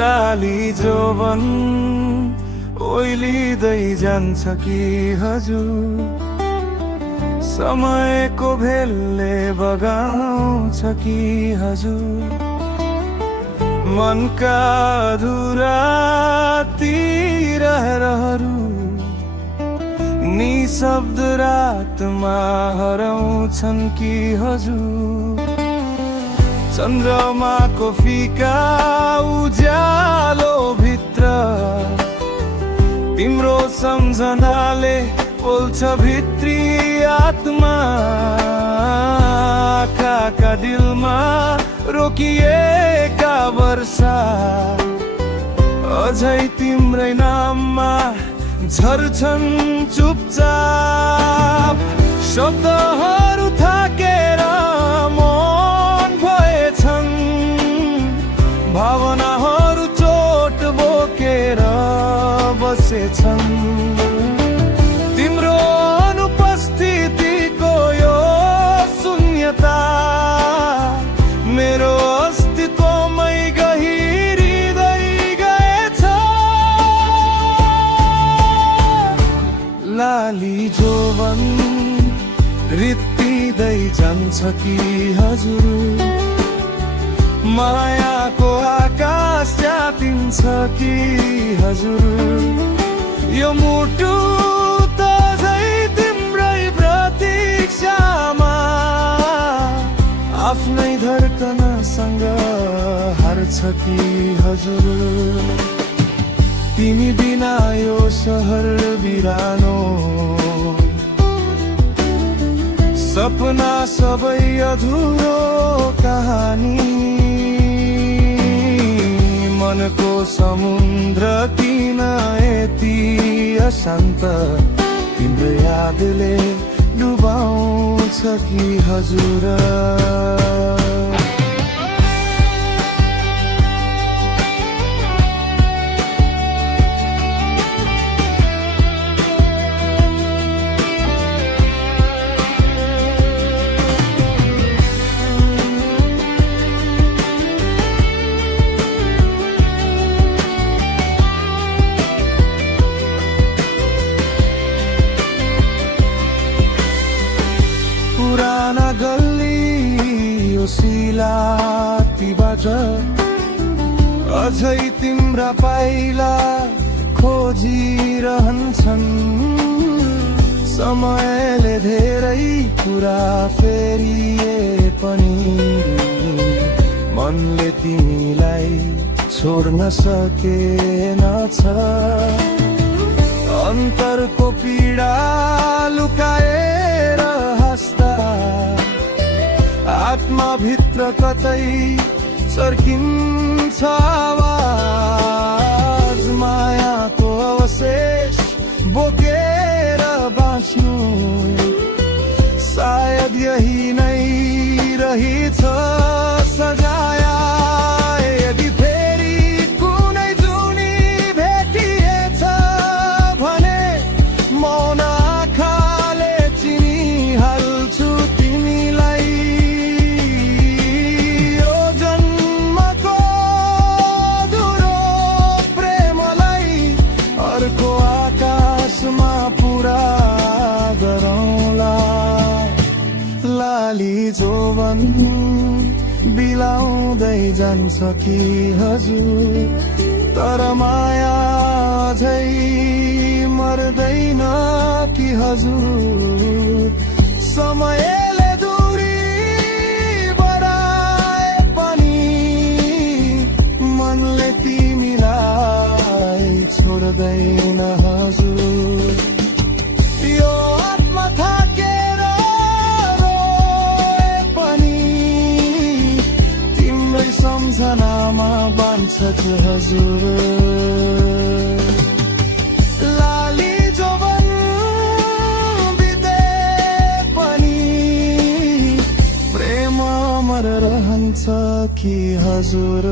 लाली जोवन ओइलिँदै जान्छ कि हजुर, समयको भेलले बगाउँछ कि हजुर, मनका अधुरा ती रहरहरू निशब्द रातमा हराउँछन् कि हजुर, चन्द्रमाको फिका उज्यालो भित्र तिम्रो सम्झनाले पोल्छ भित्री आत्मा, आँखाका दिलमा रोकिएका वर्षा अझै तिम्रै नाममा झर्छन् चुपचाप, शब्दहरू थाकेर मौन भएछन्, भावनाहरू चोट बोकेर बसेछन्, तिम्रो अनुपस्थितिको यो शून्यता मेरो अस्तित्वमै गहिरिँदै गएछ। लाली जोवन रित्तिँदै जान्छ कि हजुर, मायाको आकाश च्यातिन्छ कि हजुर, यो मुटु त झै तिम्रै प्रतीक्षामा आफ्नै धड्कनसँग हार्छ कि हजुर, तिमी बिना यो सहर बिरानो, सपना सबै अधुरो कहानी, मनको समुद्र किन यति अशान्त, तिम्रो यादले डुबाउँछ कि हजुर। पुराना गल्ली यो सिलातीबाट अझै तिम्रा पाइला खोजिरहन्छन्, समयले धेरै कुरा फेरिए पनि मनले तिमीलाई छोड्न सकेनछ, अन्तरको पीडा लुकाएर हाँस्दा आत्मा भित्र कतै चर्किन्छ आवाज, मायाको अवशेष बोकेर बाँच्नु सायद यही नै रहेछ सजाया, यदि फेरि कुनै जुनी भेटिएछ भने मौन आँखाले चिनिहाल्छु तिमीलाई, यो जन्मको अधुरो प्रेमलाई अर्को आकाशमा पुरा गरौँला। लाली जोवन बिलाउँदै जान्छ कि हजुर, तर माया अझै मर्दैन कि हजुर, समयले दूरी बढाए पनि मनले तिमीलाई छोड्दैन हजुर, यो आत्मा थाकेर रोए पनि तिम्रै सम्झनामा बाँच्छ कि हजुर। लाली जोवन बिते पनि प्रेम अमर रहन्छ कि हजुर।